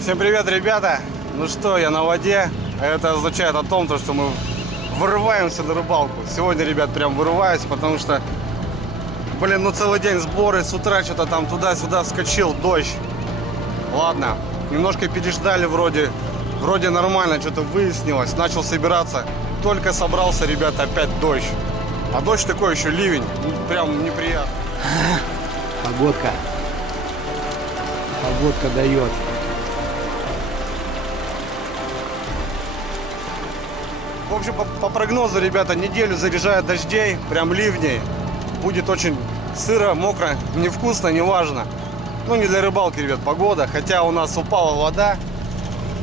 Всем привет, ребята! Ну что, я на воде. Это означает о том, что мы вырываемся на рыбалку. Сегодня, ребят, прям вырываюсь, потому что, блин, ну целый день сборы, с утра что-то там туда-сюда вскочил, дождь. Ладно, немножко переждали вроде нормально, что-то выяснилось. Начал собираться, только собрался, ребята, опять дождь. А дождь такой еще ливень, прям неприятно. Погодка дает. В общем, по прогнозу, ребята, неделю заряжает дождей, прям ливней. Будет очень сыро, мокро, невкусно, неважно. Ну, не для рыбалки, ребят, погода. Хотя у нас упала вода.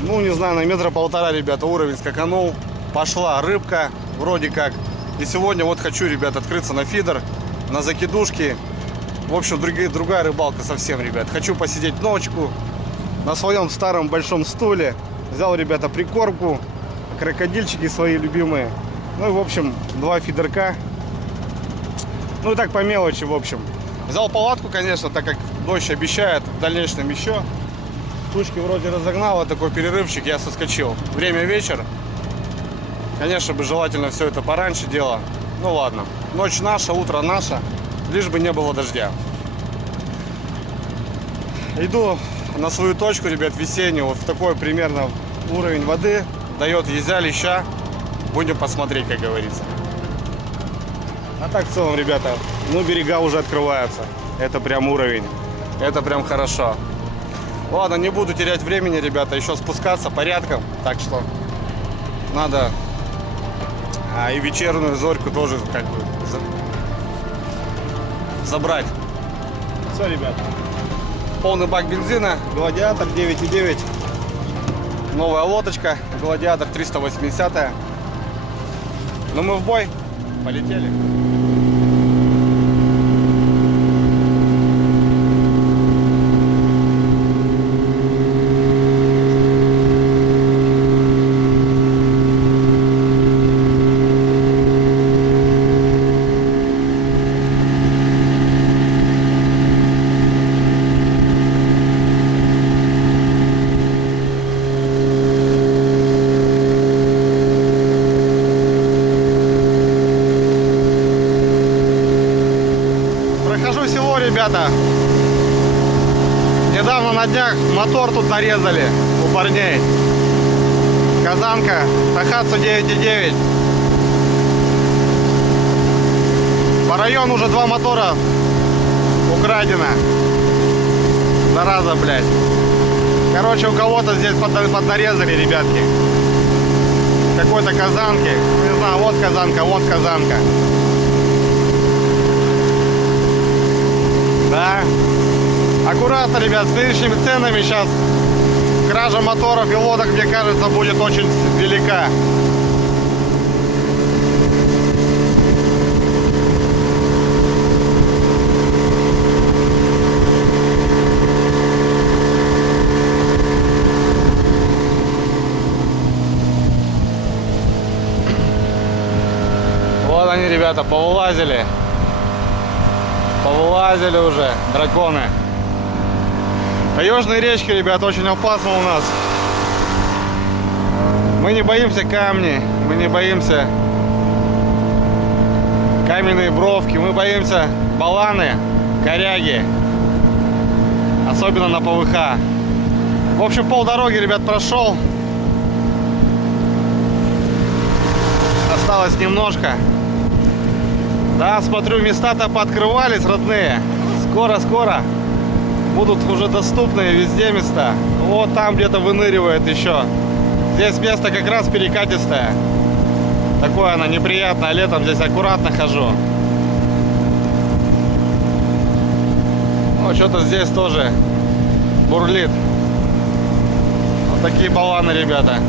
Ну, не знаю, на метра полтора, ребята, уровень скаканул. Пошла рыбка, вроде как. И сегодня вот хочу, ребят, открыться на фидер, на закидушки. В общем, другая рыбалка совсем, ребят. Хочу посидеть ночку на своем старом большом стуле. Взял, ребята, прикормку, крокодильчики свои любимые. Ну и, в общем, 2 фидерка. Ну и так по мелочи, в общем. Взял палатку, конечно, так как дождь обещает в дальнейшем еще. Тучки вроде разогнало, такой перерывчик, я соскочил. Время вечер. Конечно бы желательно все это пораньше дело. Ну ладно. Ночь наша, утро наше. Лишь бы не было дождя. Иду на свою точку, ребят, весеннюю. Вот в такой примерно уровень воды. Дает езя, леща. Будем посмотреть, как говорится. А так в целом, ребята, ну берега уже открываются. Это прям уровень. Это прям хорошо. Ладно, не буду терять времени, ребята. Еще спускаться порядком. Так что надо и вечернюю зорьку тоже как бы забрать. Все, ребята. Полный бак бензина. Гладиатор 9,9. Новая лодочка. Гладиатор 380. Ну мы в бой. Полетели. Ребята, недавно на днях мотор тут нарезали у парней. Казанка Тахатсу 9,9. По району уже 2 мотора украдено. Зараза, блядь. Короче, у кого-то здесь поднарезали, ребятки. Какой-то казанки. Не знаю, вот казанка, вот казанка. Да. Аккуратно, ребят, с нынешними ценами сейчас кража моторов и лодок, мне кажется, будет очень велика. Вот они, ребята, повылазили. Повылазили уже драконы. Таежные речки, ребят, очень опасно у нас. Мы не боимся камни, мы не боимся каменные бровки, мы боимся баланы, коряги. Особенно на ПВХ. В общем, полдороги, ребят, прошел. Осталось немножко. Да, смотрю, места-то пооткрывались родные. Скоро-скоро будут уже доступные везде места. Вот там где-то выныривает еще. Здесь место как раз перекатистое. Такое оно неприятное. Летом здесь аккуратно хожу. Ну, что-то здесь тоже бурлит. Вот такие баланы, ребята.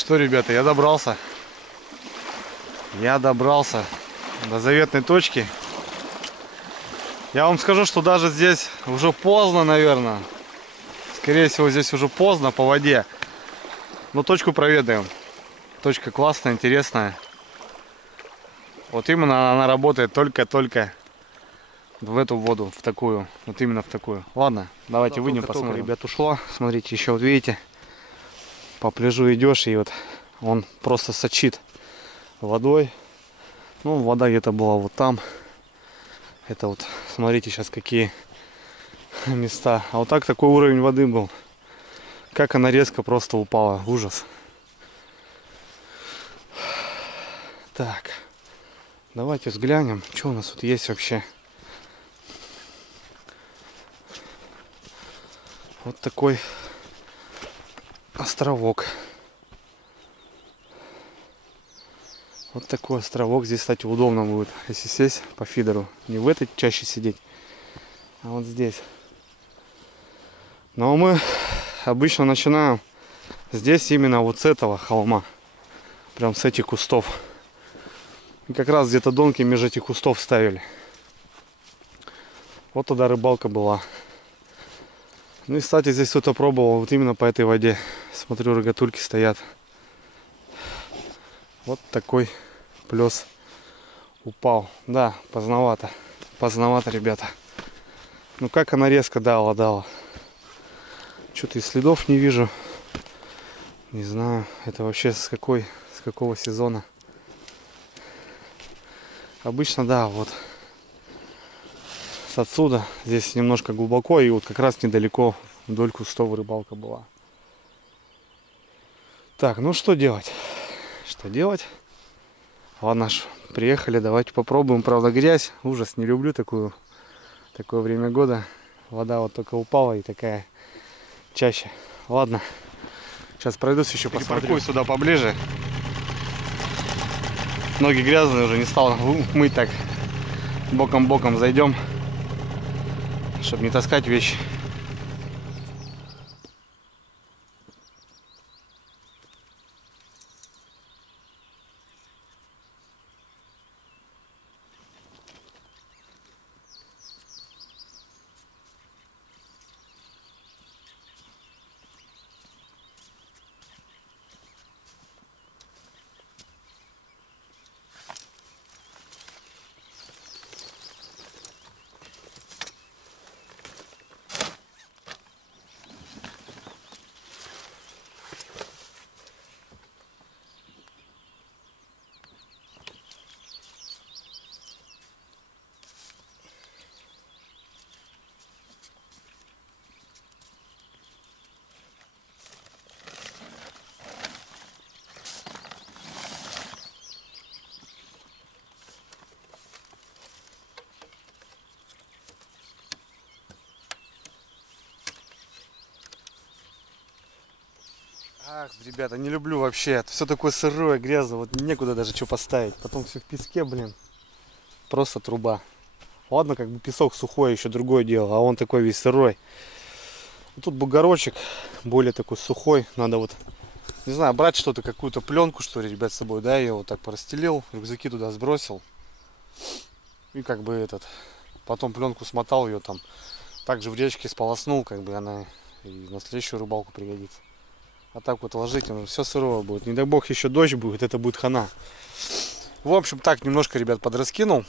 Что, ребята, я добрался. Я добрался до заветной точки. Я вам скажу, что даже здесь уже поздно, наверное. Скорее всего, здесь уже поздно по воде. Но точку проведаем. Точка классная, интересная. Вот именно она работает только в эту воду, в такую. Вот именно в такую. Ладно, давайте выйдем, посмотрим. Ребят, ушло. Смотрите, еще вот видите, по пляжу идешь, и вот он просто сочит водой. Ну, вода где-то была вот там. Это вот, смотрите, сейчас какие места. А вот так такой уровень воды был. Как она резко просто упала. Ужас. Так. Давайте взглянем, что у нас тут есть вообще. Вот такой островок. Вот такой островок. Здесь, кстати, удобно будет, если сесть по фидеру. Не в этой чаще сидеть, а вот здесь. Но мы обычно начинаем здесь именно вот с этого холма. Прям с этих кустов. И как раз где-то донки между этих кустов ставили. Вот туда рыбалка была. Ну и, кстати, здесь кто-то пробовал вот именно по этой воде. Смотрю, рогатульки стоят. Вот такой плес упал. Да, поздновато. Поздновато, ребята. Ну как она резко дала. Что-то и следов не вижу. Не знаю, это вообще с какого сезона. Обычно, да, вот с отсюда. Здесь немножко глубоко, и вот как раз недалеко вдоль кустов рыбалка была. Так, ну что делать? Что делать? Ладно, приехали, давайте попробуем. Правда, грязь. Ужас, не люблю такое время года. Вода вот только упала и такая чаще. Ладно, сейчас пройдусь еще посмотрю. Сюда поближе. Ноги грязные, уже не стал мыть так. Боком-боком зайдем, чтобы не таскать вещи. Ах, ребята, не люблю вообще. Это все такое сырое, грязное. Вот некуда даже что поставить. Потом все в песке, блин. Просто труба. Ладно, как бы песок сухой, еще другое дело. А он такой весь сырой. Тут бугорочек более такой сухой. Надо вот, не знаю, брать что-то, какую-то пленку, что ли, ребят, с собой. Да, я вот так порастелил, рюкзаки туда сбросил. И как бы потом пленку смотал, ее там также в речке сполоснул, как бы она и на следующую рыбалку пригодится. А так вот ложить, все сырое будет. Не дай бог еще дождь будет, это будет хана. В общем, так немножко, ребят, подраскинул.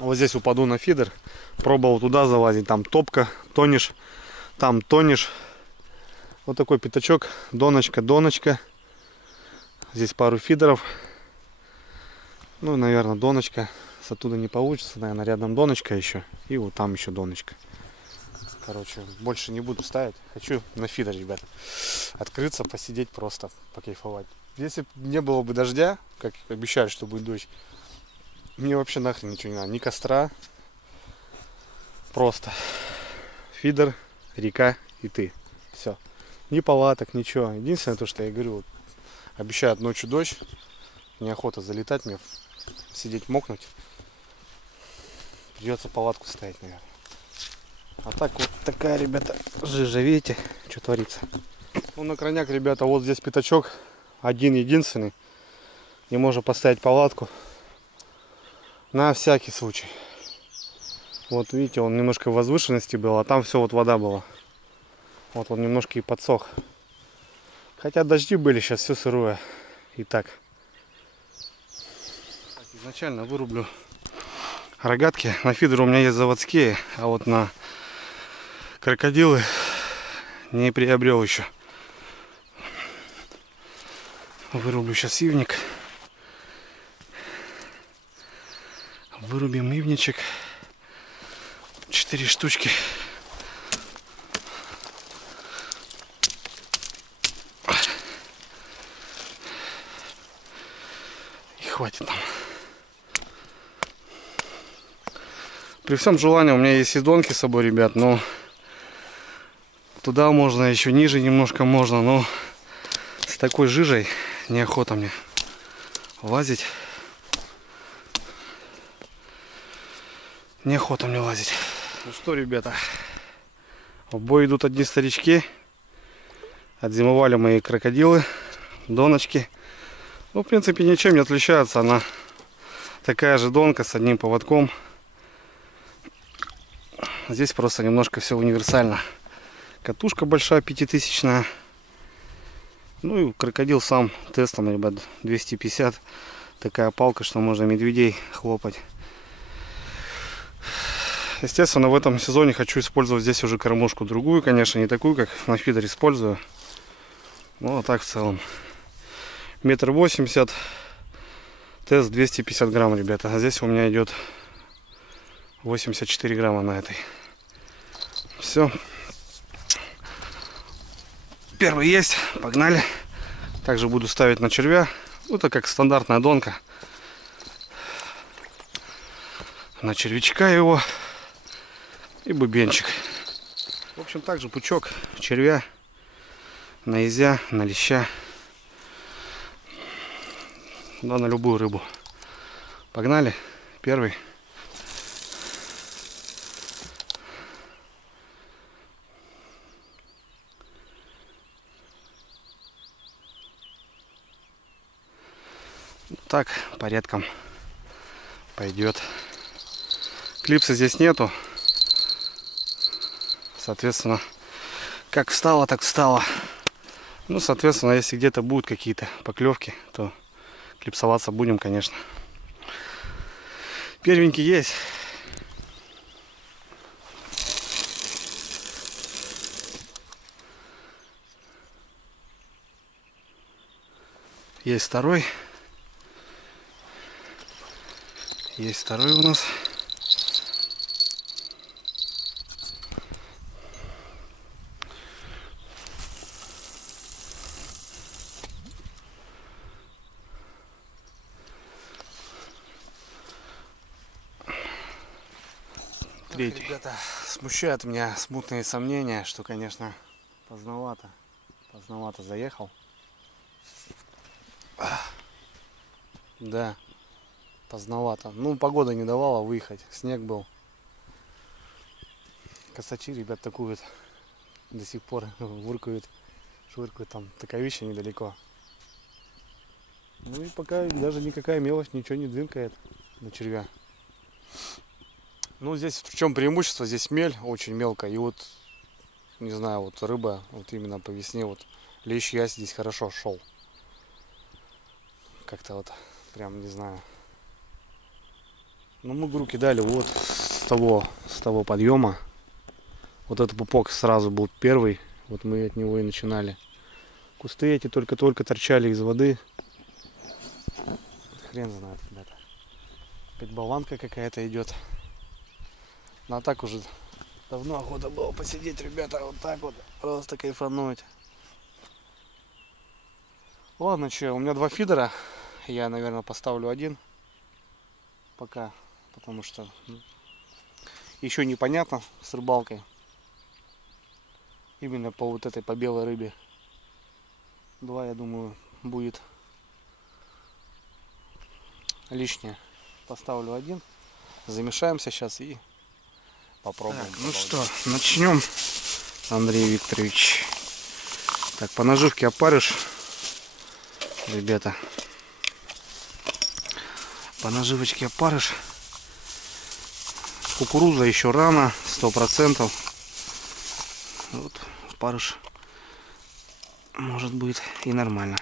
Вот здесь упаду на фидер. Пробовал туда залазить, там топка, тонешь, там тонешь. Вот такой пятачок, доночка. Здесь пару фидеров. Ну, наверное, доночка. С оттуда не получится, наверное, рядом доночка еще. И вот там еще доночка. Короче, больше не буду ставить. Хочу на фидер, ребята, открыться, посидеть просто, покайфовать. Если бы не было бы дождя, как обещали, что будет дождь, мне вообще нахрен ничего не надо. Ни костра. Просто фидер, река и ты. Все. Ни палаток, ничего. Единственное, то, что я говорю, вот, обещают ночью дождь. Неохота залетать мне, сидеть мокнуть. Придется палатку ставить, наверное. А так вот такая, ребята, жижа, видите, что творится. Ну, на крайняк, ребята, вот здесь пятачок. один-единственный. И можно поставить палатку на всякий случай. Вот видите, он немножко в возвышенности был, а там все вот вода была. Вот он немножко и подсох. Хотя дожди были, сейчас все сырое. И так. Изначально вырублю рогатки. На фидеры у меня есть заводские, а вот на крокодилы не приобрел еще. Вырублю сейчас ивник. Вырубим ивничек. 4 штучки. И хватит нам. При всем желании у меня есть сезонки с собой, ребят, но туда можно, еще ниже немножко можно, но с такой жижей неохота мне лазить. Неохота мне лазить. Ну что, ребята, в бой идут одни старички. Отзимовали мои крокодилы, доночки. Ну, в принципе, ничем не отличается. Она такая же донка с одним поводком. Здесь просто немножко все универсально. Катушка большая, 5000-я. Ну и крокодил сам тестом, ребят, 250. Такая палка, что можно медведей хлопать. Естественно, в этом сезоне хочу использовать здесь уже кормушку другую, конечно, не такую, как на фидере использую. Ну, а так в целом. 1,80 м. Тест 250 грамм, ребята. А здесь у меня идет 84 грамма на этой. Все. Первый есть. Погнали. Также буду ставить на червя. Вот это как стандартная донка. На червячка его. И бубенчик. В общем, также пучок червя. На изя, на леща. Да, на любую рыбу. Погнали. Первый. Так, порядком пойдет. Клипса здесь нету. Соответственно, как встала, так встала. Ну, соответственно, если где-то будут какие-то поклевки, то клипсоваться будем, конечно. Первенький есть. Есть второй. Есть второй у нас. Третий. Ребята, смущают меня смутные сомнения, что, конечно, поздновато заехал. Да, поздновато. Ну, погода не давала выехать, снег был. Косачи, ребят, такуют до сих пор, выркают, швыркают там таковище недалеко. Ну и пока даже никакая мелочь, ничего не двинкает на червя. Ну, здесь в чем преимущество? Здесь мель очень мелкая. И вот, не знаю, вот рыба, вот именно по весне, вот лещ ясь здесь хорошо шел. Как-то вот, прям не знаю. Ну, мы гру кидали вот с того подъема. Вот этот пупок сразу был первый. Вот мы от него и начинали. Кусты эти только-только торчали из воды. Хрен знает, ребята. Опять болванка какая-то идет. Ну, а так уже давно охота было посидеть, ребята, вот так вот, просто кайфануть. Ладно, что, у меня 2 фидера. Я, наверное, поставлю один пока, потому что еще непонятно с рыбалкой. Именно по вот этой, по белой рыбе. 2, я думаю, будет лишнее. Поставлю один. Замешаемся сейчас и попробуем. Так, ну что, начнем, Андрей Викторович. Так, по наживке опарыш. ребята. По наживочке опарыш. Кукуруза еще рано, 100%. Вот опарыш может быть и нормально.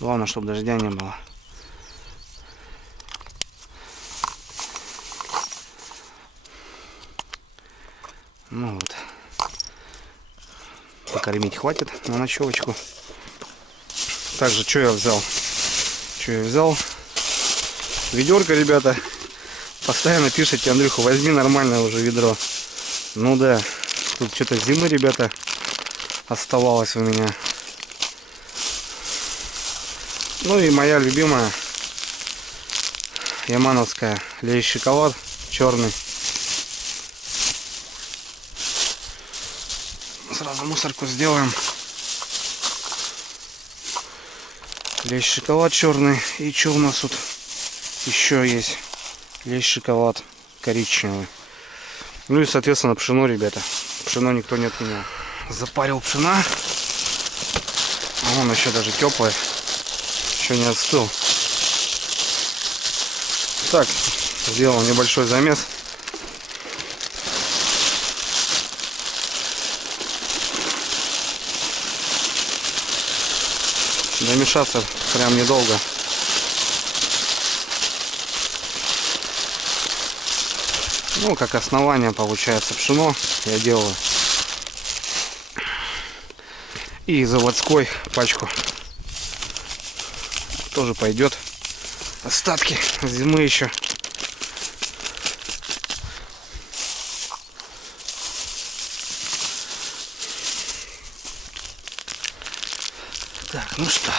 Главное, чтобы дождя не было. Ну вот. Покормить хватит на ночевочку. Также, что я взял? Ведерко, ребята. Постоянно пишите: Андрюха, возьми нормальное уже ведро. Ну да. Тут что-то зимы, ребята, оставалось у меня. Ну и моя любимая ямановская лещ шоколад черный. Сразу мусорку сделаем. Лещ шоколад черный. И что у нас тут еще есть? Лещ шоколад коричневый. Ну и соответственно пшено, ребята. Пшено никто не отменял. Запарил пшена. Он еще даже теплый. Еще не остыл. Так, сделал небольшой замес. Домешаться прям недолго. Ну, как основание получается пшено я делаю. И заводской пачку тоже пойдет. Остатки зимы еще. Так, ну что.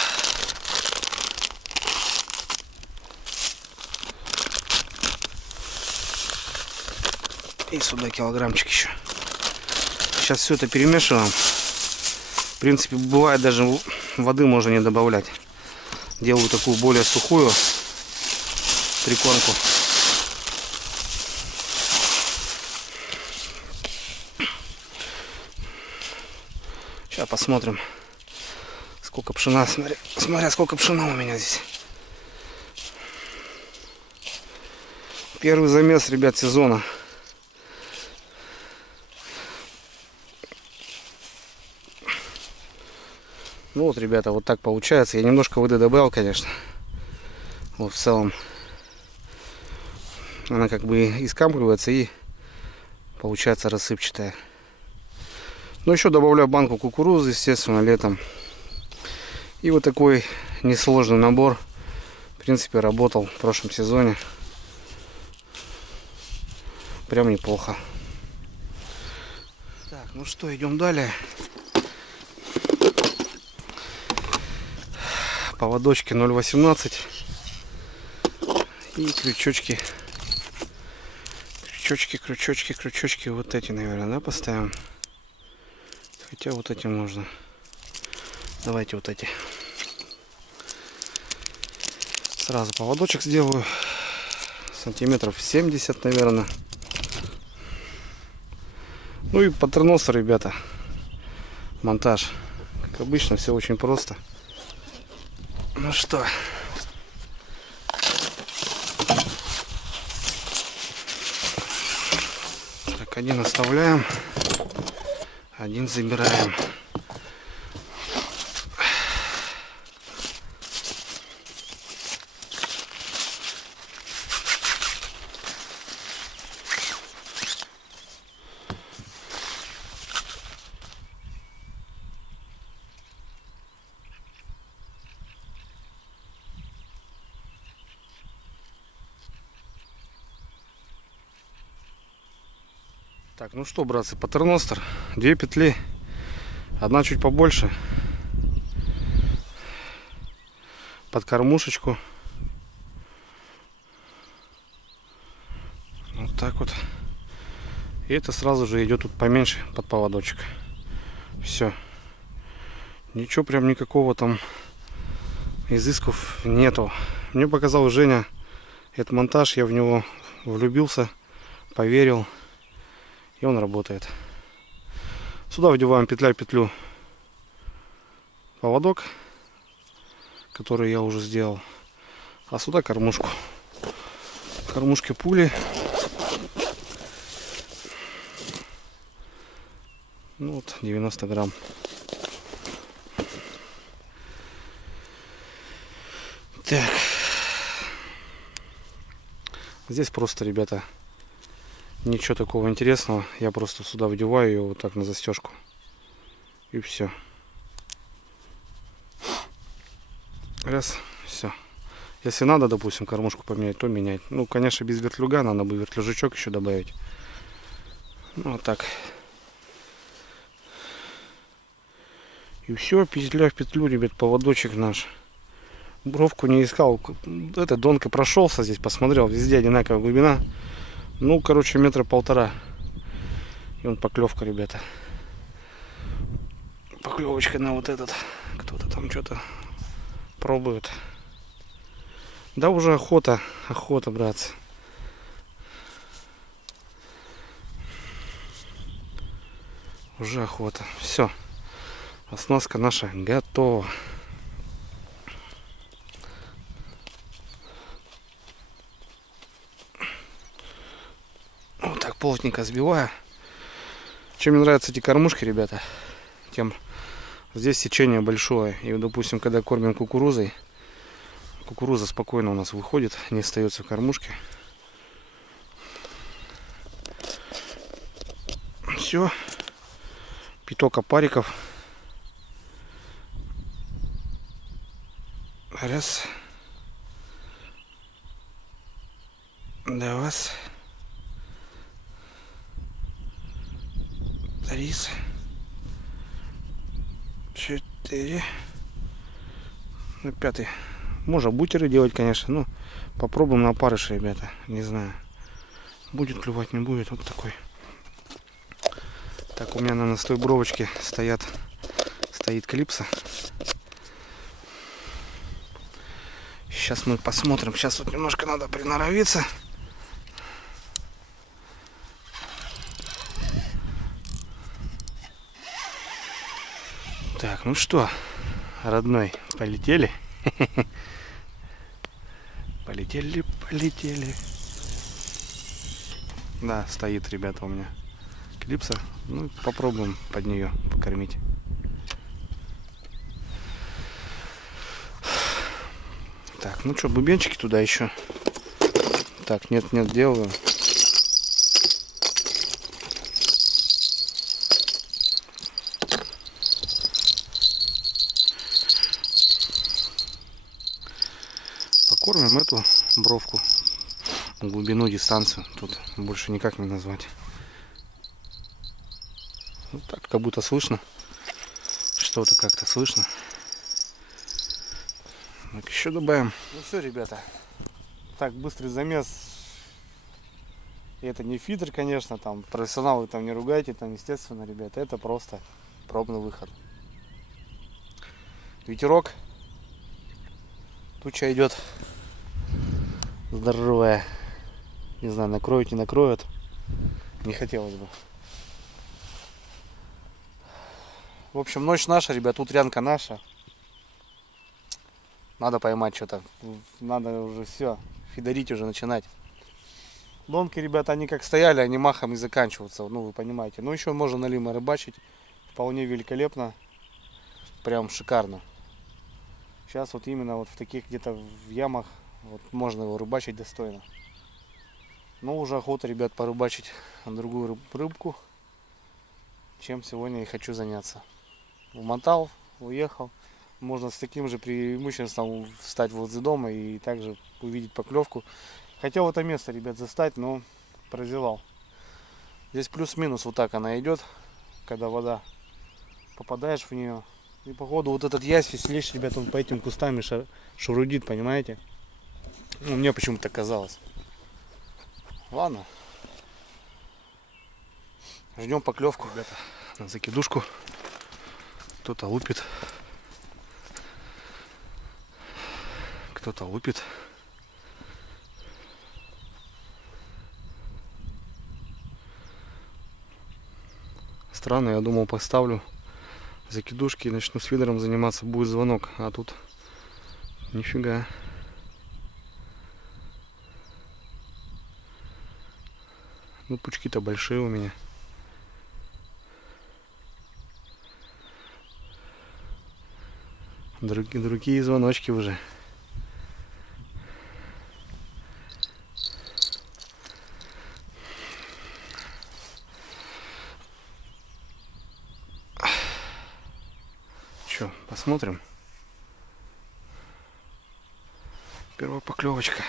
И сюда килограммчик еще. Сейчас все это перемешиваем. В принципе, бывает даже воды можно не добавлять. Делаю такую более сухую прикормку. Сейчас посмотрим, сколько пшена. Смотря сколько пшена у меня здесь. Первый замес, ребят, сезона. Ну вот, ребята, вот так получается. Я немножко воды добавил, конечно. Вот в целом она как бы искампливается и получается рассыпчатая. Но еще добавляю банку кукурузы, естественно, летом. И вот такой несложный набор. В принципе, работал в прошлом сезоне. Прям неплохо. Так, ну что, идем далее. Поводочки 0,18 и крючочки, крючочки вот эти, наверное, да, поставим. Хотя вот эти можно. Давайте вот эти. Сразу поводочек сделаю сантиметров 70, наверное. Ну и патроносор, ребята, монтаж, как обычно, все очень просто. Ну что, так, один оставляем, один забираем. Так, ну что, братцы, патерностер, 2 петли, одна чуть побольше, под кормушечку, вот так вот, и это сразу же идет тут поменьше под поводочек. Все, Ничего прям никакого там изысков нету. Мне показал Женя этот монтаж, я в него влюбился, поверил, и он работает. Сюда вдеваем петля в петлю поводок, который я уже сделал, а сюда кормушку. В кормушке пули. Ну вот 90 грамм. Так. Здесь просто, ребята, ничего такого интересного. Я просто сюда вдеваю ее вот так на застежку. И все. Раз, все. Если надо, допустим, кормушку поменять, то менять. Ну, конечно, без вертлюга, надо бы вертлюжечок еще добавить. Ну, вот так. И все, петля в петлю, ребят, поводочек наш. Бровку не искал. Эта донка прошелся здесь, посмотрел. Везде одинаковая глубина. Ну, короче, 1,5 метра. И он поклевка, ребята. Поклевочка на вот этот. Кто-то там что-то пробует. Да уже охота. Охота, братцы. Уже охота. Все. Оснастка наша готова. Вот так плотненько сбиваю. Чем мне нравятся эти кормушки, ребята, тем здесь сечение большое. И, допустим, когда кормим кукурузой, кукуруза спокойно у нас выходит, не остается в кормушке. Все. Пяток опариков. Раз. Два. Три. 4. Ну, 5. Можно бутеры делать, конечно. Ну, попробуем на опарыше, ребята. Не знаю. Будет клювать, не будет. Вот такой. Так, у меня на той бровочке стоит клипса. Сейчас мы посмотрим. Сейчас вот немножко надо приноровиться. Так, ну что, родной, полетели? Полетели, полетели. Да, стоит, ребята, у меня клипса. Ну, попробуем под нее покормить. Так, ну что, бубенчики туда еще. Так, нет, делаю. Покормим эту бровку, глубину, дистанцию. Тут больше никак не назвать. Вот так, как будто слышно. Что-то как-то слышно. Так, еще добавим. Ну все, ребята. Так, быстрый замес. И это не фильтр, конечно, там профессионалы там не ругайте, там, естественно, ребята, это просто пробный выход. Ветерок. Туча идет здоровая. Не знаю, накроют, не накроют. Не хотелось бы. В общем, ночь наша, ребят, утрянка наша. Надо поймать что-то. Надо уже все, фидерить уже начинать. Донки, ребята, они как стояли, они махом и заканчиваются. Ну, вы понимаете. Но еще можно на лима рыбачить. Вполне великолепно. Прям шикарно. Сейчас вот именно вот в таких где-то в ямах вот можно его рыбачить достойно. Но уже охота, ребят, порыбачить на другую рыбку, чем сегодня и хочу заняться. Умотал, уехал. Можно с таким же преимуществом встать возле дома и также увидеть поклевку. Хотел это место, ребят, застать, но прозевал. Здесь плюс-минус вот так она идет, когда вода, попадаешь в нее. И походу вот этот ясвись лещ, ребят, он по этим кустам и шурудит, понимаете? Ну, мне почему-то казалось. Ладно. Ждем поклевку, ребята, на закидушку. Кто-то лупит. кто-то лупит. Странно, я думал, поставлю закидушки и начну с фидером заниматься, будет звонок, а тут нифига. Ну, пучки-то большие у меня. Другие звоночки уже. Че, посмотрим. Первая поклевочка.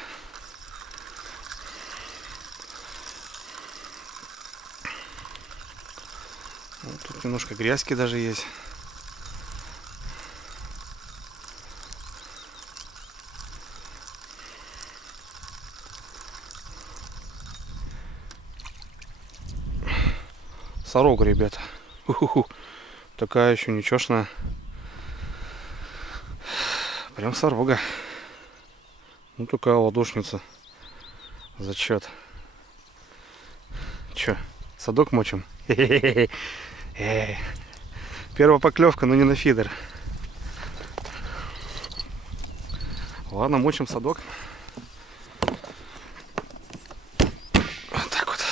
Вот тут немножко грязки даже есть. Сорога, ребята. Уху-ху. Такая еще нечешная. Прям сорога. Ну, такая ладошница. Зачет. Че, садок мочим? Первая поклевка, но не на фидер. Ладно, мочим садок. Вот так вот.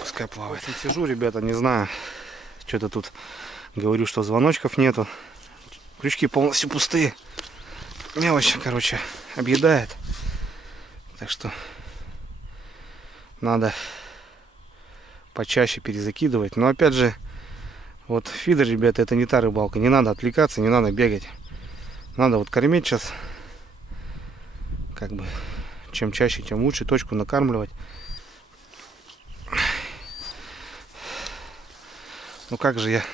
Пускай плавает. Сижу, ребята, не знаю. Что-то тут говорю, что звоночков нету. Крючки полностью пустые. Мелочь, короче, объедает. Так что надо почаще перезакидывать. Но опять же, вот фидер, ребята, это не та рыбалка. Не надо отвлекаться, не надо бегать. Надо вот кормить сейчас. Как бы, чем чаще, тем лучше. Точку накармливать. Ну как же я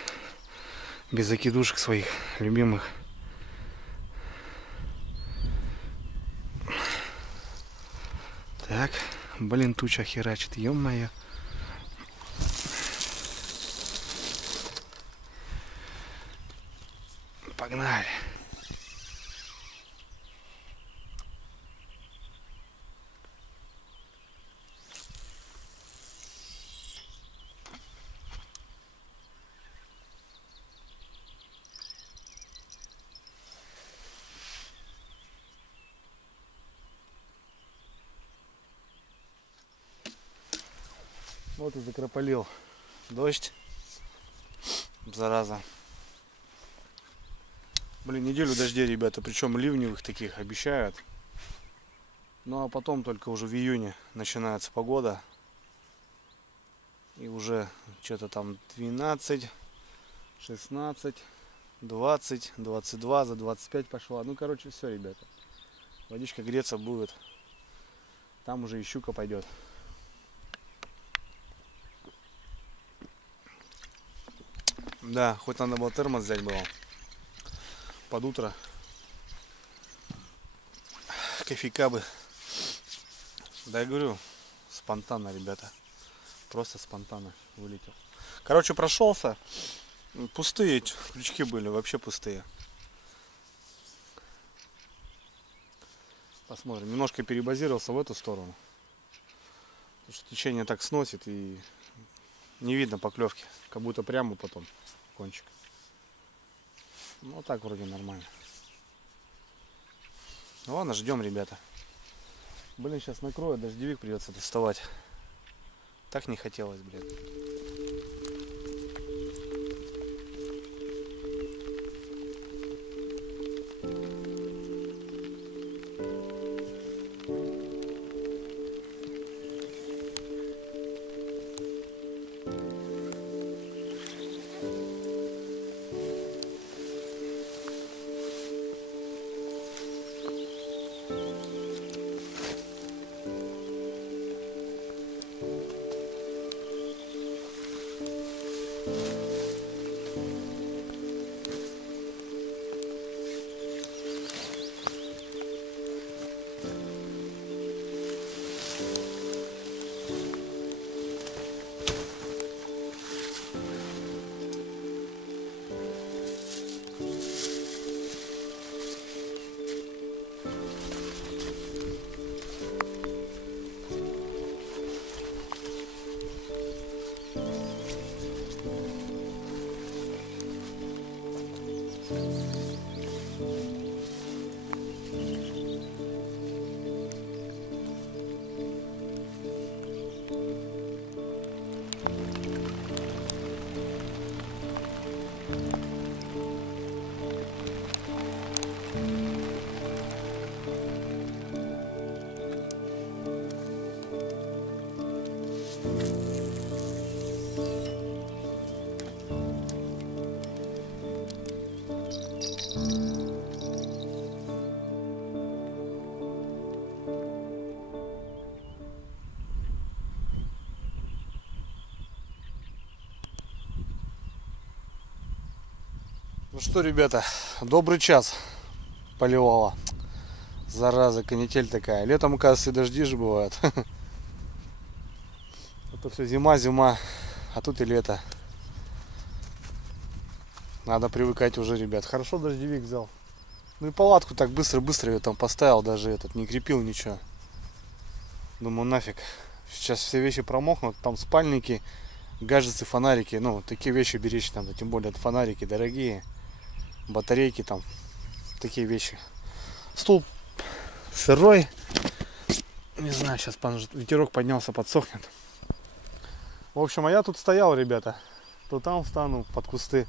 без закидушек своих любимых. Так, блин, туча херачит, ё-моё. Погнали. Вот и закропалил дождь, зараза. Блин, неделю дождей, ребята, причем ливневых таких обещают. Ну а потом только уже в июне начинается погода. И уже что-то там 12, 16, 20, 22, за 25 пошла. Ну короче все, ребята. Водичка греться будет. Там уже и щука пойдет. Да, хоть надо было термос взять было. Под утро. Кофейка бы. Да я говорю, спонтанно, ребята. Просто спонтанно вылетел. Короче, прошелся. Пустые крючки были, вообще пустые. Посмотрим. Немножко перебазировался в эту сторону. Потому что течение так сносит и не видно поклевки. Как будто прямо потом кончик. Ну так вроде нормально. Ну ладно, ждем, ребята. Блин, сейчас накроет, дождевик придется доставать. Так не хотелось, блин. Ну что, ребята, добрый час поливала. Зараза, канитель такая. Летом, оказывается, и дожди же бывают. Это все зима, а тут и лето. Надо привыкать уже, ребят. Хорошо дождевик взял. Ну и палатку так быстро-быстро я там поставил, даже этот не крепил ничего. Думаю, нафиг. Сейчас все вещи промокнут, там спальники, гаджеты, фонарики. Ну, такие вещи беречь надо, тем более это фонарики дорогие. Батарейки там, такие вещи. Стул сырой. Не знаю, сейчас ветерок поднялся, подсохнет. В общем, а я тут стоял, ребята. То там встану под кусты.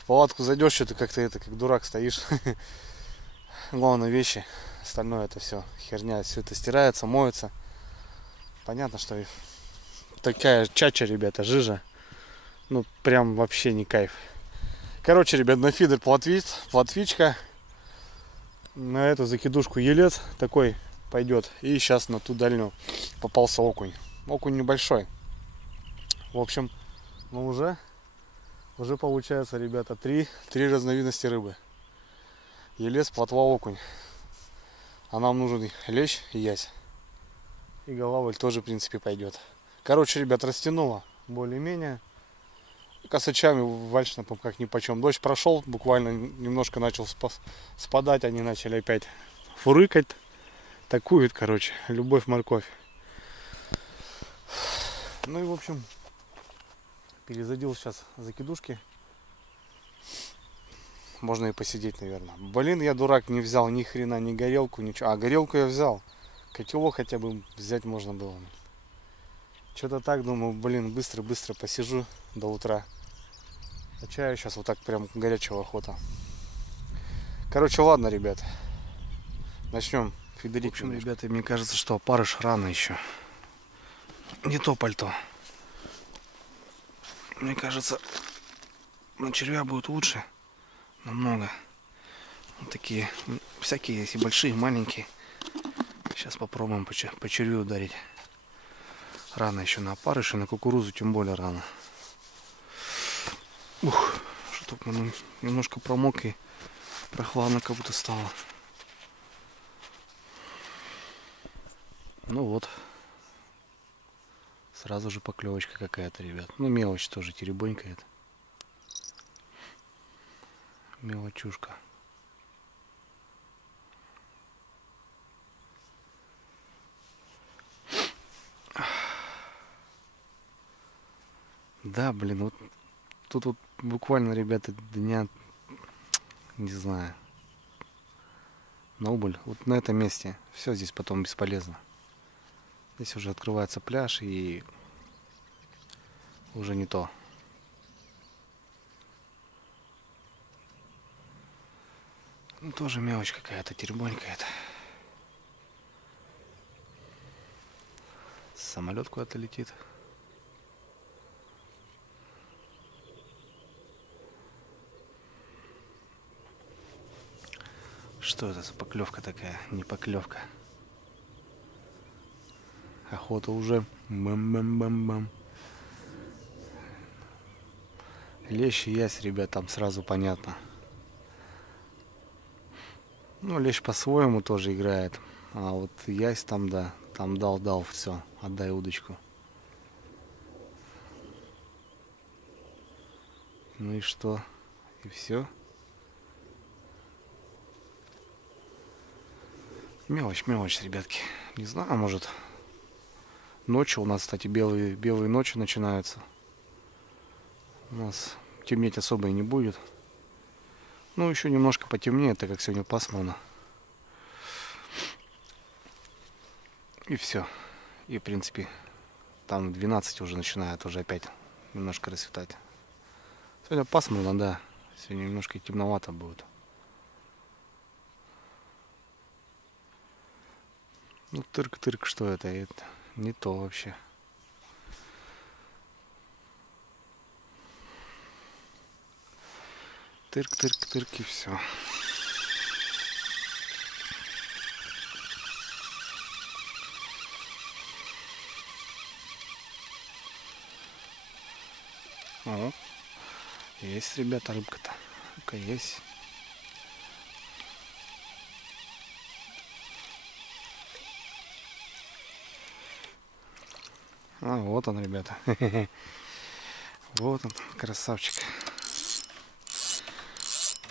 В палатку зайдешь, что-то как-то это, как дурак стоишь. Главное вещи. Остальное это все херня. Все это стирается, моется. Понятно, что такая чача, ребята, жижа. Ну, прям вообще не кайф. Короче, ребят, на фидер плотвичка. На эту закидушку елец такой пойдет. И сейчас на ту дальнюю попался окунь. Окунь небольшой. В общем, ну уже получается, ребята, три разновидности рыбы. Елец, плотва, окунь. А нам нужен лещ и ясь. И голавль тоже, в принципе, пойдет. Короче, ребят, растянуло более-менее. Косачами вальшнапом как ни почем. Дождь прошел, буквально немножко начал спадать. Они начали опять фурыкать. Такуют, короче, любовь-морковь. Ну и, в общем, перезадил сейчас закидушки. Можно и посидеть, наверное. Блин, я дурак, не взял ни хрена, ни горелку, ничего. А, горелку я взял. Котелок хотя бы взять можно было. Что-то так, думаю, блин, быстро-быстро посижу до утра. А чаю сейчас вот так прям горячего охота. Короче, ладно, ребят. Начнем фидерить. В общем, ребята, мне кажется, что опарыш рано еще. Не то пальто. Мне кажется, на червя будет лучше. Намного. Вот такие всякие, если большие, маленькие. Сейчас попробуем по червю ударить. Рано еще на опарыше, на кукурузу тем более рано. Ух, что немножко промок и прохладно как будто стало. Ну вот. Сразу же поклевочка какая-то, ребят. Ну мелочь тоже теребонькает. Мелочушка. Да, блин, вот тут вот буквально, ребята, дня, не знаю, на убыль. Вот на этом месте все здесь потом бесполезно. Здесь уже открывается пляж и уже не то. Ну, тоже мелочь какая-то, теребонькая. Самолет куда-то летит. Что это за поклевка такая? Не поклевка. Охота уже. Бам-бам-бам-бам. Лещ и ясь, ребят, там сразу понятно. Ну, лещ по-своему тоже играет. А вот ясь там, да, там дал, все, отдай удочку. Ну и что? И все? Мелочь, ребятки. Не знаю, может. Ночью у нас, кстати, белые ночи начинаются. У нас темнеть особо и не будет. Ну, еще немножко потемнеет, так как сегодня пасмурно. И все. И, в принципе, там 12 уже начинает уже опять немножко рассветать. Сегодня пасмурно, да. Сегодня немножко темновато будет. Ну, тырк-тырк, что это? Это не то вообще. Тырк и все. О, есть, ребята, рыбка-то. Штука есть. А, вот он, ребята. Вот он, красавчик.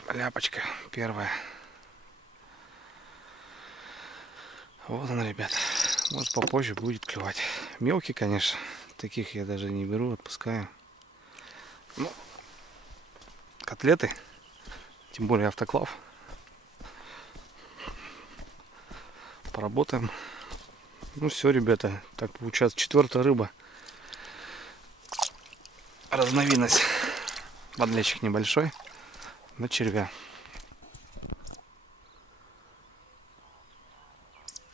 Ляпочка первая. Вот он, ребята. Может, попозже будет клевать. Мелкий, конечно. Таких я даже не беру, отпускаю. Ну, котлеты. Тем более автоклав. Поработаем. Ну все, ребята. Так получается 4-я рыба. Разновидность. Подлещик небольшой. На червя.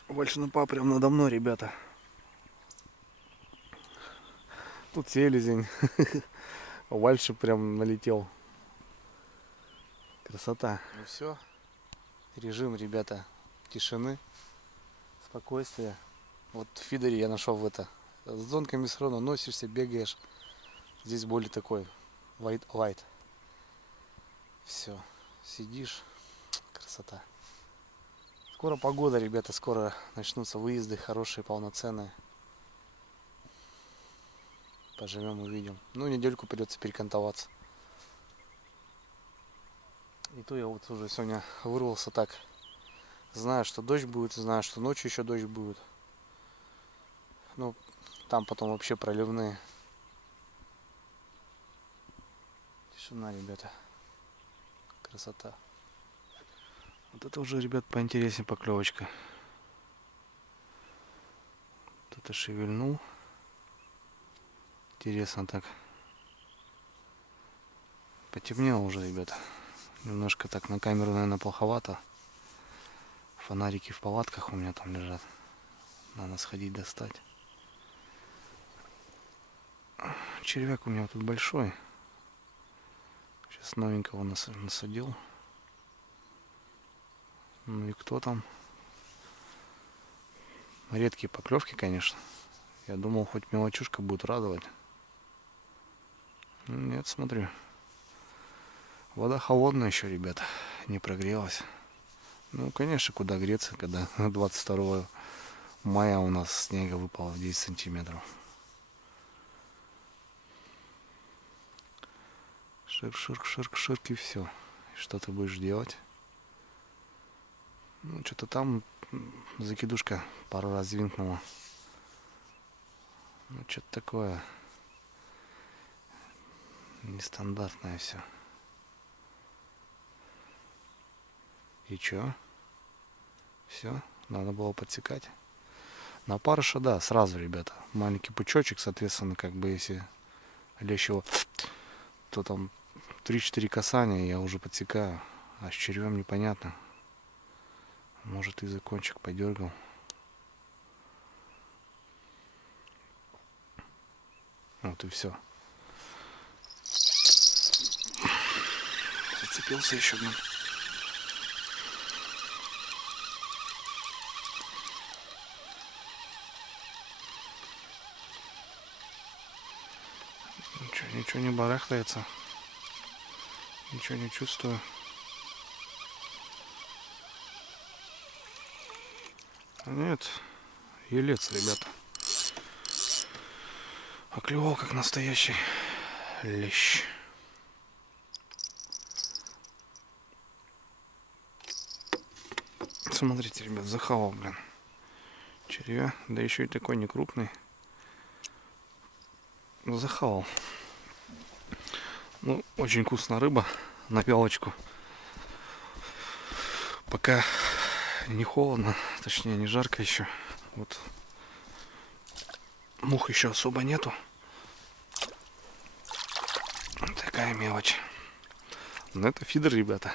Большинопа прям надо мной, ребята. Тут селезень. Вальши прям налетел. Красота. Ну все. Режим, ребята, тишины, спокойствия. Вот в фидере я нашел в это. С зонками все равно носишься, бегаешь. Здесь более такой light. Все. Сидишь. Красота. Скоро погода, ребята, скоро начнутся выезды хорошие, полноценные. Поживем, увидим. Ну, недельку придется перекантоваться. И то я вот уже сегодня вырвался так. Знаю, что дождь будет, знаю, что ночью еще дождь будет. Ну, там потом вообще проливные. Тишина, ребята. Красота. Вот это уже, ребят, поинтереснее поклевочка. Кто-то шевельнул. Интересно так. Потемнело уже, ребята. Немножко так на камеру, наверное, плоховато. Фонарики в палатках у меня там лежат. Надо сходить достать. Червяк у меня тут большой. Сейчас новенького насадил. Ну и кто там? Редкие поклевки, конечно. Я думал, хоть мелочушка будет радовать. Нет, смотрю. Вода холодная еще, ребята. Не прогрелась. Ну, конечно, куда греться, когда 22 мая у нас снега выпало в 10 сантиметров. Ширк и все. Что ты будешь делать? Ну, что-то там закидушка пару раз звинкнула. Ну, что-то такое нестандартное все. И чё? Все, надо было подсекать. На парыша, да, сразу, ребята. Маленький пучочек, соответственно, как бы если лещ его, то там 3-4 касания я уже подсекаю. А с червем непонятно. Может, языкончик подергал. Вот и все. Зацепился еще, блин. Ничего не барахтается. Ничего не чувствую. Нет, елец, ребята. А клевал как настоящий лещ. Смотрите, ребят, захавал, блин. Червя, да еще и такой не крупный. Захавал. Ну, очень вкусная рыба на вялочку. Пока не холодно, точнее не жарко еще. Вот мух еще особо нету. Такая мелочь. Но это фидер, ребята.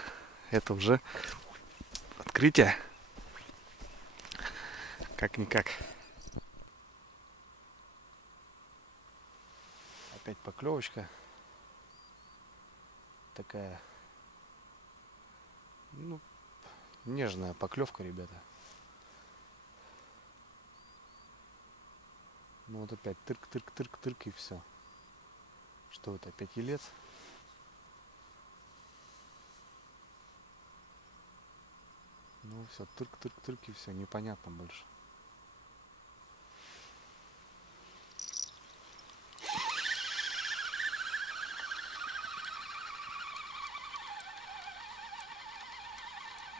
Это уже открытие. Как-никак. Опять поклевочка. Такая, ну, нежная поклевка, ребята. Ну вот опять тырк и все. Что это, опять елец? Ну все, тырк-тырк-тырк и все, непонятно больше.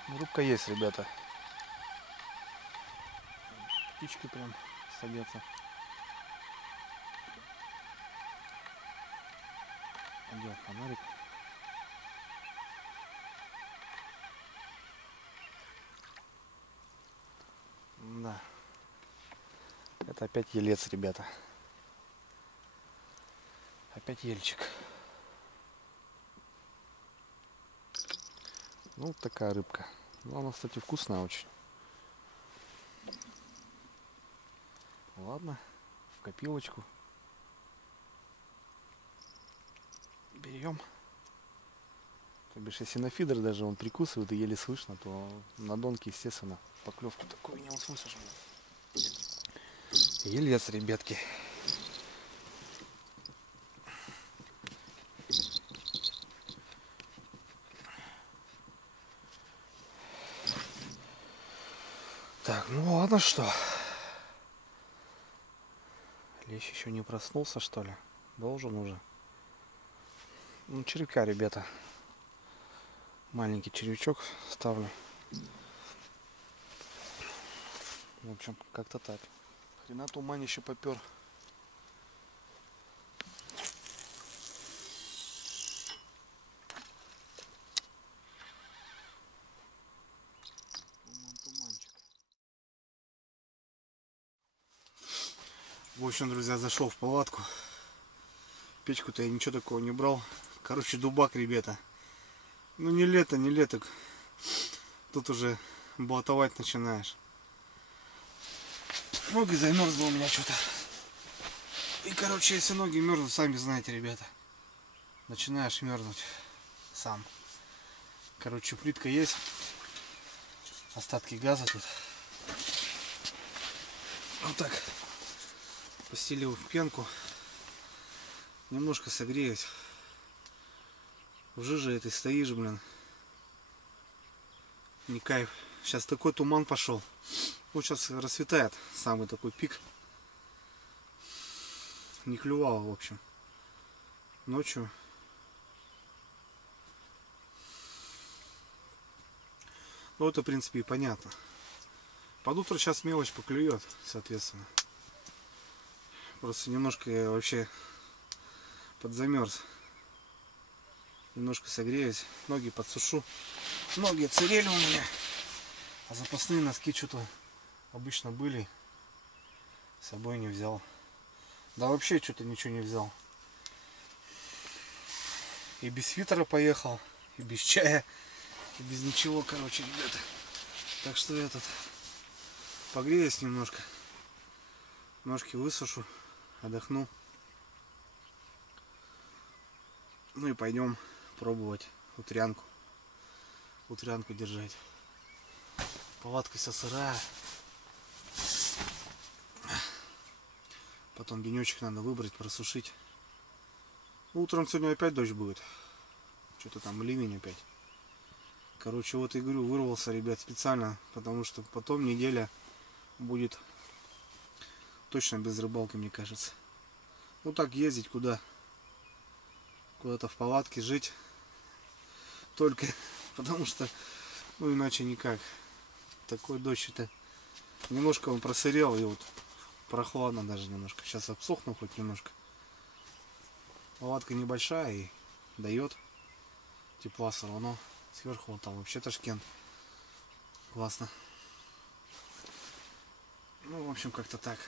Ну, рыбка есть, ребята. Птички прям садятся. Одел фонарик. Да. Это опять елец, ребята. Опять ельчик. Ну, вот такая рыбка. Ну, она, кстати, вкусная очень. Ладно, в копилочку. Берем. То бишь, если на фидер даже он прикусывает и еле слышно, то на донке, естественно, поклевку такую не услышишь. Елец, ребятки. Так, ну ладно, что. Лещ еще не проснулся, что ли? Должен уже. Ну, червяка, ребята. Маленький червячок ставлю. В общем, как-то так. Хрена туман еще попер. Туманчик. В общем, друзья, зашел в палатку. Печку-то я ничего такого не брал. Короче, дубак, ребята. Ну не лето, не лето. Тут уже болтовать начинаешь. Ноги замерзло у меня что-то. И, короче, если ноги мерзнут, сами знаете, ребята. Начинаешь мерзнуть сам. Короче, плитка есть. Остатки газа тут. Вот так. Постелил пенку. Немножко согреюсь. В жиже этой стоишь, блин. Не кайф. Сейчас такой туман пошел. Вот сейчас расцветает самый такой пик. Не клювало, в общем. Ночью. Ну, это, в принципе, и понятно. Под утро сейчас мелочь поклюет, соответственно. Просто немножко я вообще подзамерз. Немножко согреюсь. Ноги подсушу. Ноги отсырели у меня. А запасные носки что-то обычно были. С собой не взял. Да вообще что-то ничего не взял. И без свитера поехал. И без чая. И без ничего, короче, ребята. Так что этот... Погреюсь немножко. Ножки высушу. Отдохну. Ну и пойдем пробовать утрянку. Утрянку держать. Палатка вся сырая. Потом денечек надо выбрать, просушить. Утром сегодня опять дождь будет. Что-то там ливень опять. Короче, вот и говорю, вырвался, ребят, специально. Потому что потом неделя будет точно без рыбалки, мне кажется. Ну так ездить куда? Куда-то в палатке жить. Только потому что, ну иначе никак. Такой дождь это. Немножко он просырел и вот прохладно даже немножко. Сейчас обсохну хоть немножко. Палатка небольшая и дает тепла все равно. Сверху вот там вообще Ташкент. Классно. Ну, в общем, как-то так.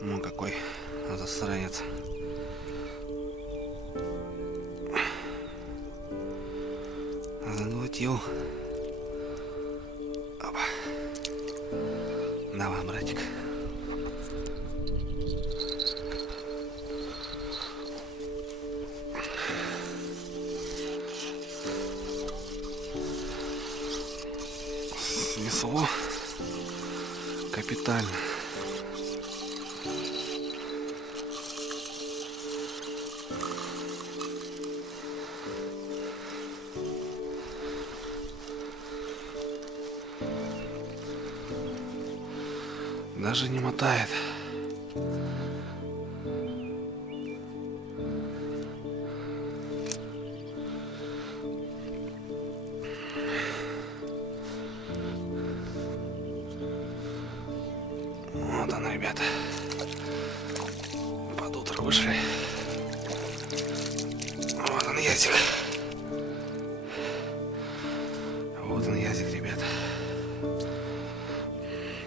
Ну какой засранец. Заглотил. Давай, братик. Снесло капитально. Даже не мотает. Вот она, ребята. Под утро вышли. Вот он, язик. Вот он, язик, ребята.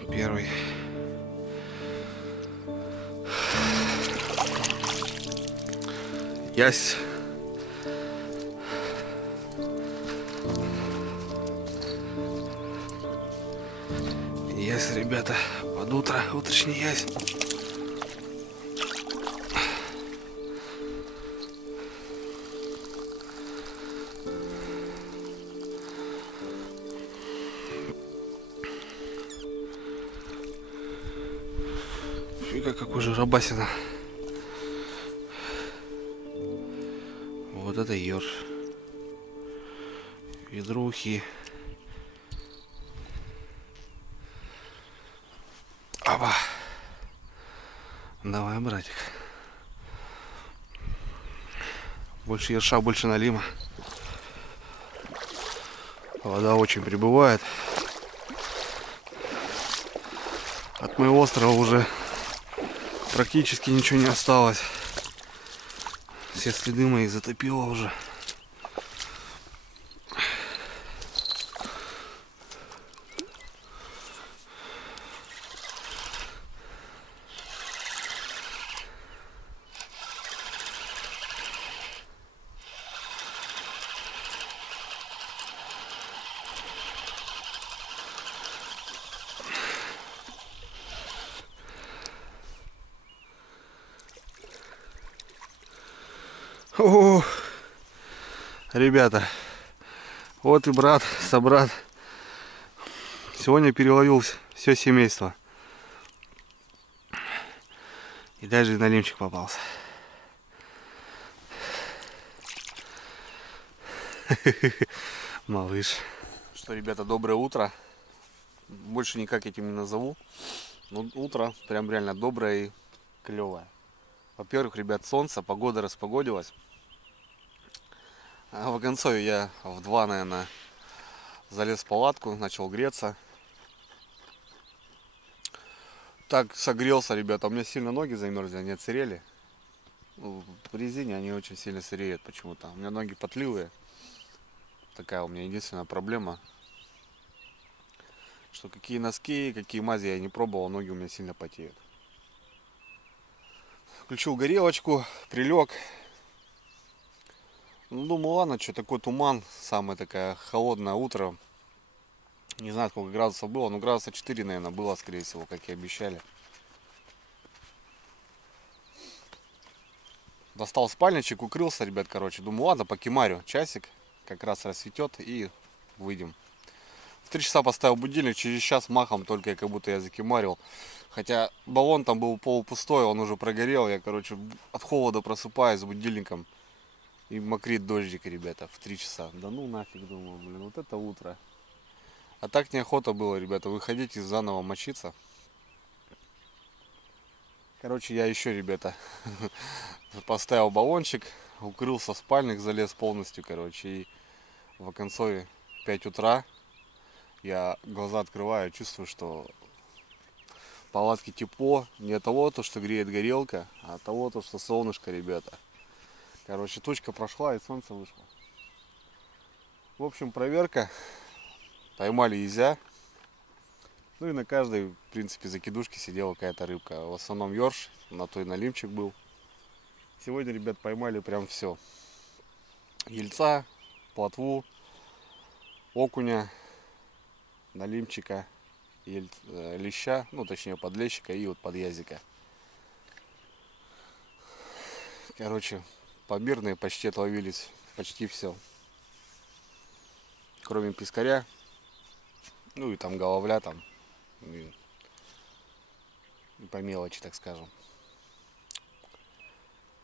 Первый. Ясь. Ясь, ребята, под утро, утренний ясь. Фига, какой же рабасина. Вот это ёрш. Ведрухи. Оба. Давай, братик. Больше ерша, больше налима. Вода очень прибывает. От моего острова уже практически ничего не осталось. Все следы мои затопило уже. О, ребята, вот и брат, собрат. Сегодня переловил все семейство. И даже налимчик попался. Малыш. Что, ребята, доброе утро. Больше никак этим не назову. Но утро прям реально доброе и клевое. Во-первых, ребят, солнце, погода распогодилась. А в Огонцове я в 2, наверное, залез в палатку, начал греться. Так согрелся, ребята. У меня сильно ноги замерзли, они отсырели. В резине они очень сильно сыреют почему-то. У меня ноги потливые. Такая у меня единственная проблема. Что какие носки, какие мази я не пробовал, ноги у меня сильно потеют. Включил горелочку, прилег. Ну, думаю, ладно, что такой туман, самое такое холодное утро. Не знаю, сколько градусов было, но градуса 4, наверное, было, скорее всего, как и обещали. Достал спальничек, укрылся, ребят, короче. Думаю, ладно, покемарю часик, как раз рассветет и выйдем. В 3 часа поставил будильник, через час махом, только как будто я закимарил. Хотя баллон там был полупустой, он уже прогорел. Я, короче, от холода просыпаюсь с будильником. И мокрит дождик, ребята, в 3 часа. Да ну нафиг, думаю, блин, вот это утро. А так неохота было, ребята, выходить и заново мочиться. Короче, я еще, ребята, поставил баллончик, укрылся в спальник, залез полностью, короче. И в Оконцове 5 утра я глаза открываю, чувствую, что в палатке тепло. Не от того, что греет горелка, а от того, что солнышко, ребята. Короче, тучка прошла и солнце вышло. В общем, проверка. Поймали езя. Ну и на каждой, в принципе, закидушке сидела какая-то рыбка. В основном ёрш, на той налимчик был. Сегодня, ребят, поймали прям все. Ельца, плотву, окуня, налимчика, леща, ну точнее подлещика и вот подъязика. Короче, помирные почти отловились, почти все. Кроме пескаря, ну и там головля там, и по мелочи, так скажем.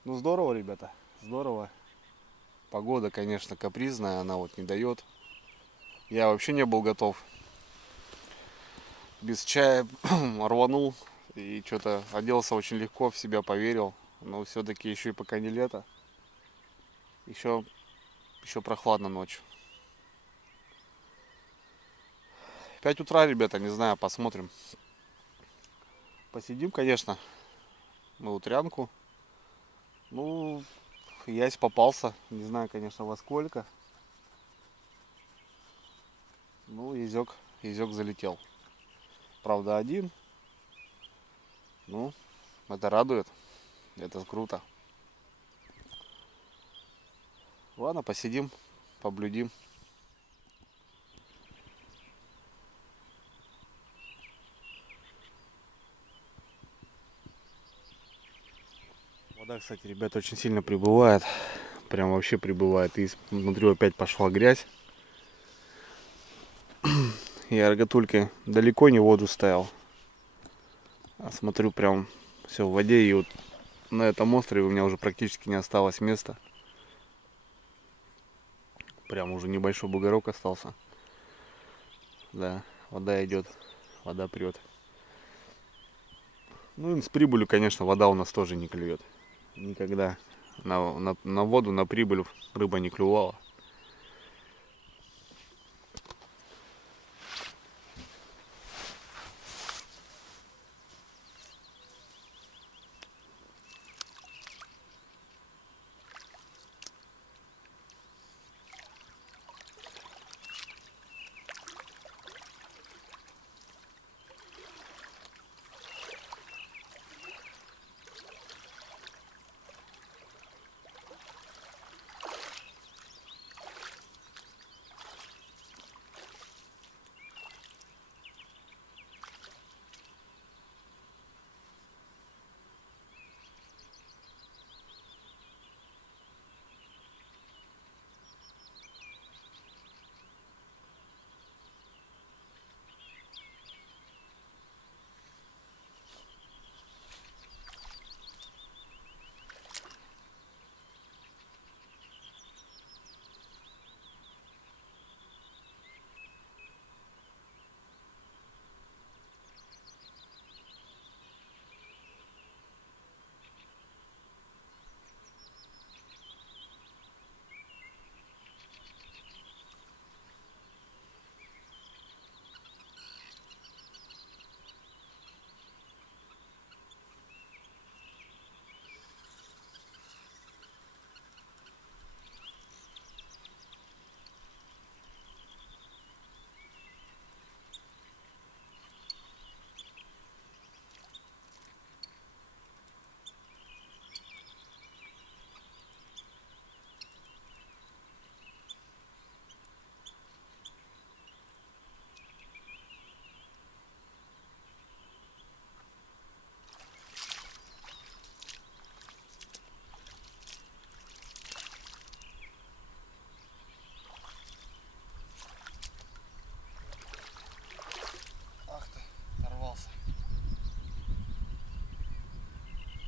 Ну здорово, ребята, здорово. Погода, конечно, капризная, она вот не дает. Я вообще не был готов. Без чая рванул и что-то оделся очень легко, в себя поверил. Но все-таки еще и пока не лето. Еще прохладно ночью. 5 утра, ребята, не знаю, посмотрим. Посидим, конечно, на утрянку. Ну, ясь попался. Не знаю, конечно, во сколько. Ну, езек залетел. Правда, один. Ну, это радует. Это круто. Ладно, посидим, поблюдим. Вода, кстати, ребята, очень сильно прибывает. Прям вообще прибывает. И внутри опять пошла грязь. Я рогатулькой далеко не воду ставил. А смотрю, прям все в воде. И вот на этом острове у меня уже практически не осталось места. Прям уже небольшой бугорок остался. Да, вода идет, вода прет. Ну и с прибылью, конечно, вода у нас тоже не клюет. Никогда на воду, на прибыль рыба не клювала.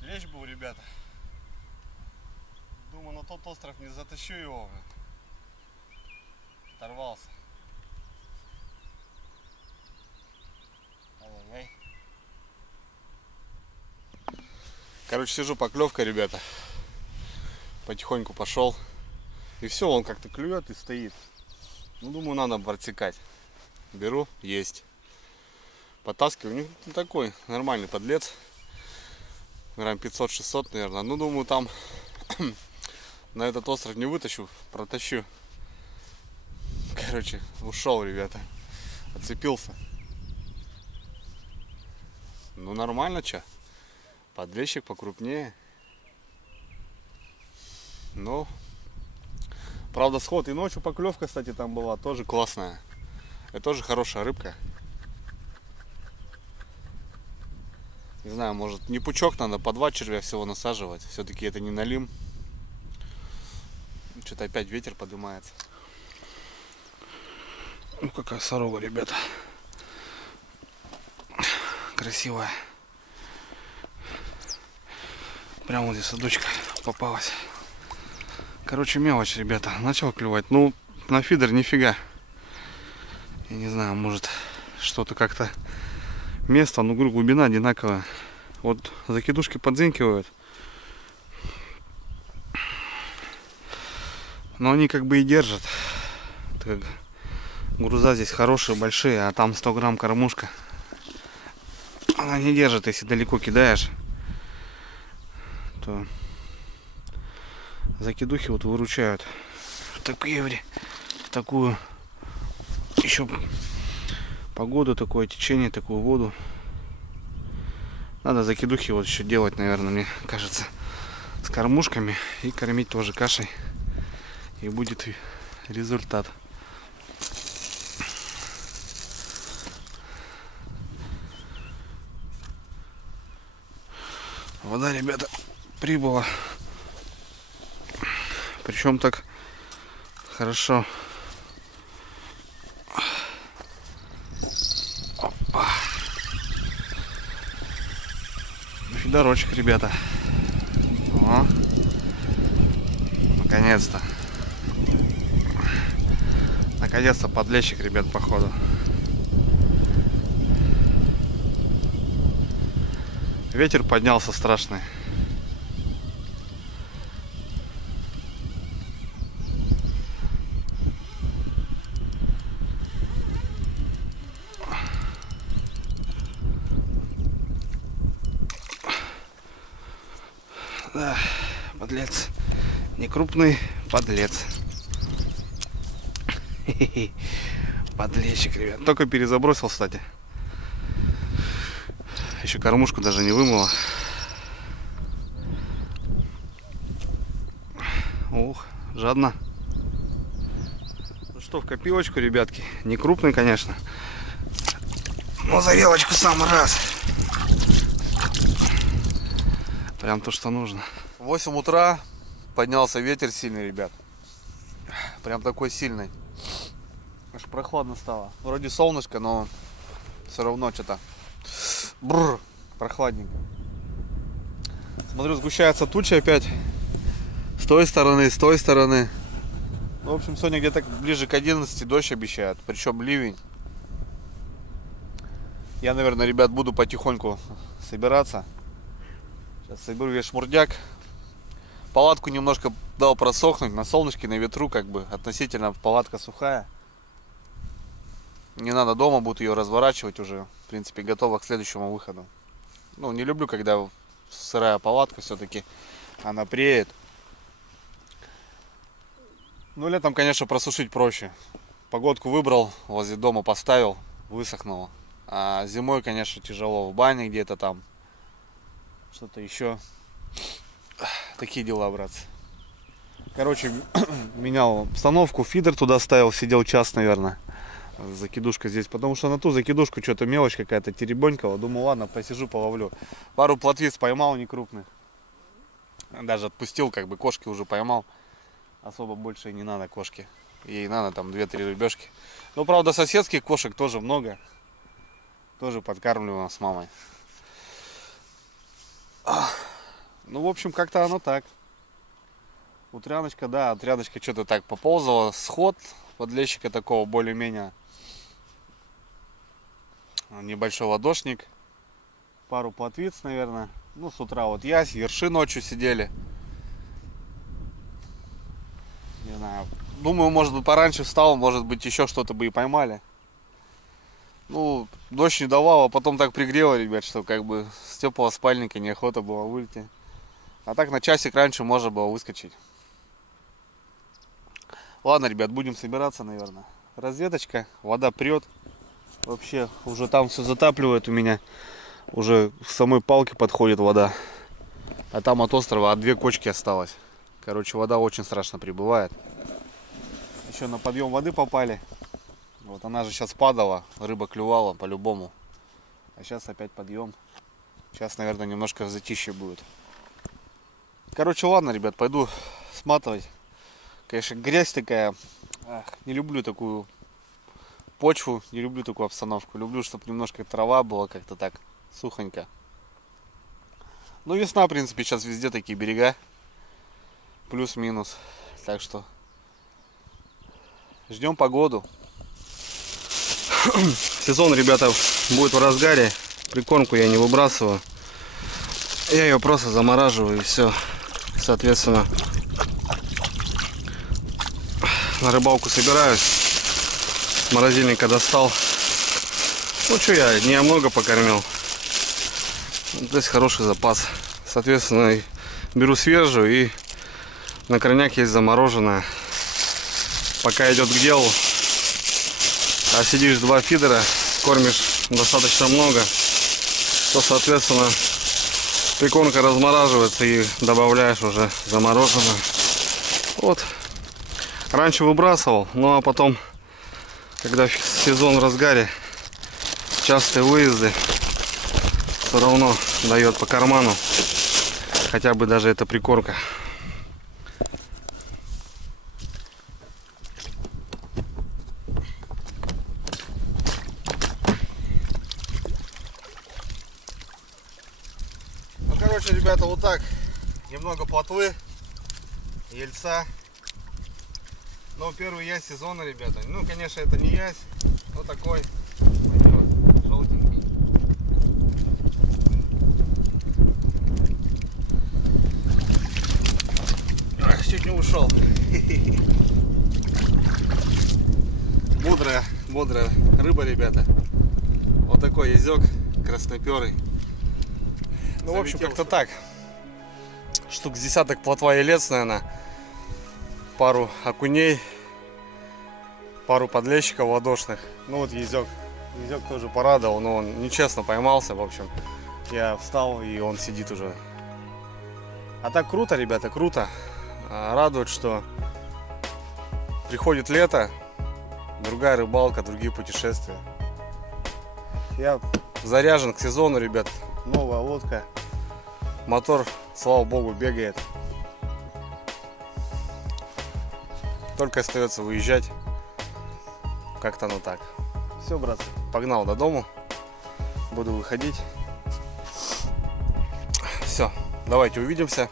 Лещ был, ребята. Думаю, на тот остров не затащу его. Оторвался. Ай-яй-яй. Короче, сижу, поклевка, ребята. Потихоньку пошел. И все, он как-то клюет и стоит. Ну, думаю, надо протекать. Беру, есть. Потаскиваю. Ну, такой нормальный подлец. Грамм 500-600, наверное. Ну, думаю, там на этот остров не вытащу, протащу. Короче, ушел, ребята. Отцепился. Ну, нормально, че? Подлещик покрупнее. Ну, правда, сход и ночью поклевка, кстати, там была тоже классная. Это тоже хорошая рыбка. Не знаю, может не пучок надо, по 2 червя всего насаживать. Все-таки это не налим. Что-то опять ветер поднимается. Ну какая сорога, ребята. Красивая. Прямо вот здесь садочка попалась. Короче, мелочь, ребята. Начал клевать. Ну, на фидер нифига. Я не знаю, может что-то как-то место, ну, глубина одинаковая. Вот закидушки подзынкивают. Но они как бы и держат. Так, груза здесь хорошие, большие, а там 100 грамм кормушка. Она не держит, если далеко кидаешь. То закидухи вот выручают. В такую еще погоду, такое течение, такую воду. Надо закидухи вот еще делать, наверное, мне кажется, с кормушками и кормить тоже кашей. И будет результат. Вода, ребята, прибыла. Причем так хорошо. Опа. Фидорочек, ребята. О, наконец-то. Наконец-то подлещик, ребят, походу. Ветер поднялся страшный. Да, подлец. Не крупный, подлец. Подлещик, ребят. Только перезабросил, кстати. Еще кормушку даже не вымыла. Ух, жадно. Ну что, в копилочку, ребятки. Не крупный, конечно. Но за вилочку самый раз. Прям то, что нужно. 8 утра поднялся ветер сильный, ребят. Прям такой сильный. Аж прохладно стало. Вроде солнышко, но все равно что-то прохладненько. Смотрю, сгущается туча опять. С той стороны, с той стороны. В общем, сегодня где-то ближе к 11 дождь обещают. Причем ливень. Я, наверное, ребят, буду потихоньку собираться. Сейчас соберу весь шмурдяк. Палатку немножко дал просохнуть. На солнышке, на ветру, как бы относительно палатка сухая. Не надо дома, буду ее разворачивать уже. В принципе, готова к следующему выходу. Ну, не люблю, когда сырая палатка все-таки. Она преет. Ну, летом, конечно, просушить проще. Погодку выбрал, возле дома поставил, высохнуло. А зимой, конечно, тяжело. В бане где-то там. Что-то еще. Такие дела, братцы. Короче, менял обстановку, фидер туда ставил, сидел час, наверное. Закидушка здесь, потому что на ту закидушку что-то мелочь какая-то теребонькала. Думаю, ладно, посижу, половлю. Пару плотвиц поймал некрупных. Даже отпустил, как бы кошки уже поймал. Особо больше и не надо кошки. Ей надо там 2-3 рыбешки. Но, правда, соседских кошек тоже много. Тоже подкармливаем с мамой. Ну, в общем, как-то оно так. Утряночка, да, утряночка что-то так поползала. Сход подлещика такого более-менее. Небольшой ладошник. Пару плотвиц, наверное. Ну, с утра вот ясь, ерши ночью сидели. Не знаю. Думаю, может быть, пораньше встал, может быть, еще что-то бы и поймали. Ну, дождь не давал, а потом так пригрело, ребят, что как бы с теплого спальника неохота было выйти. А так на часик раньше можно было выскочить. Ладно, ребят, будем собираться, наверное. Разведочка, вода прет. Вообще, уже там все затапливает у меня. Уже к самой палке подходит вода. А там от острова 2 кочки осталось. Короче, вода очень страшно прибывает. Еще на подъем воды попали. Вот она же сейчас падала, рыба клювала по-любому. А сейчас опять подъем. Сейчас, наверное, немножко затишье будет. Короче, ладно, ребят, пойду сматывать. Конечно, грязь такая. Ах, не люблю такую почву, не люблю такую обстановку. Люблю, чтобы немножко трава была как-то так сухонько. Ну, весна, в принципе, сейчас везде такие берега. Плюс-минус. Так что ждем погоду. Сезон, ребята, будет в разгаре. Прикормку я не выбрасываю. Я ее просто замораживаю и все. Соответственно, на рыбалку собираюсь. С морозильника достал. Ну что, я не много покормил. Здесь хороший запас. Соответственно, беру свежую, и на крайняк есть замороженная. Пока идет к делу. А сидишь 2 фидера, кормишь достаточно много, то, соответственно, прикормка размораживается и добавляешь уже замороженную. Вот. Раньше выбрасывал, ну а потом, когда сезон в разгаре, частые выезды, все равно дает по карману, хотя бы даже эта прикормка. Ну, короче, ребята, вот так. Немного плотвы, ельца. Но первый ясь сезона, ребята. Ну, конечно, это не ясь, но такой пойдет, желтенький. Ах, чуть не ушел. Бодрая рыба, ребята. Вот такой язёк красноперый. Ну, в общем, как-то так. Штук с десяток плотва елец, наверное. Пару окуней, пару подлещиков ладошных. Ну вот язёк тоже порадовал, но он нечестно поймался. В общем, я встал, и он сидит уже. А так круто, ребята, круто. Радует, что приходит лето, другая рыбалка, другие путешествия. Я заряжен к сезону, ребят. Новая лодка. Мотор, слава богу, бегает. Только остается выезжать. Как-то оно так. Все, братцы, погнал до дому. Буду выходить. Все, давайте увидимся.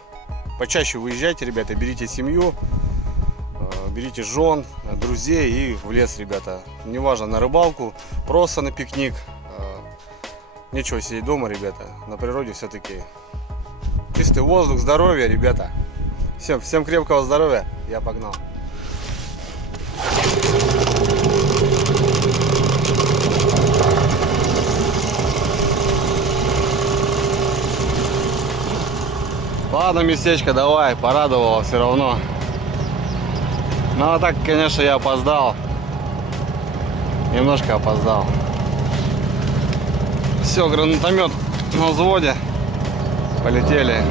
Почаще выезжайте, ребята, берите семью, берите жен, друзей и в лес, ребята. Неважно, на рыбалку, просто на пикник. Нечего сидеть дома, ребята. На природе все-таки чистый воздух, здоровье, ребята. Всем крепкого здоровья. Я погнал. Ладно, местечко, давай, порадовало все равно. Ну а так, конечно, я опоздал. Немножко опоздал. Все, гранатомет на взводе. Полетели.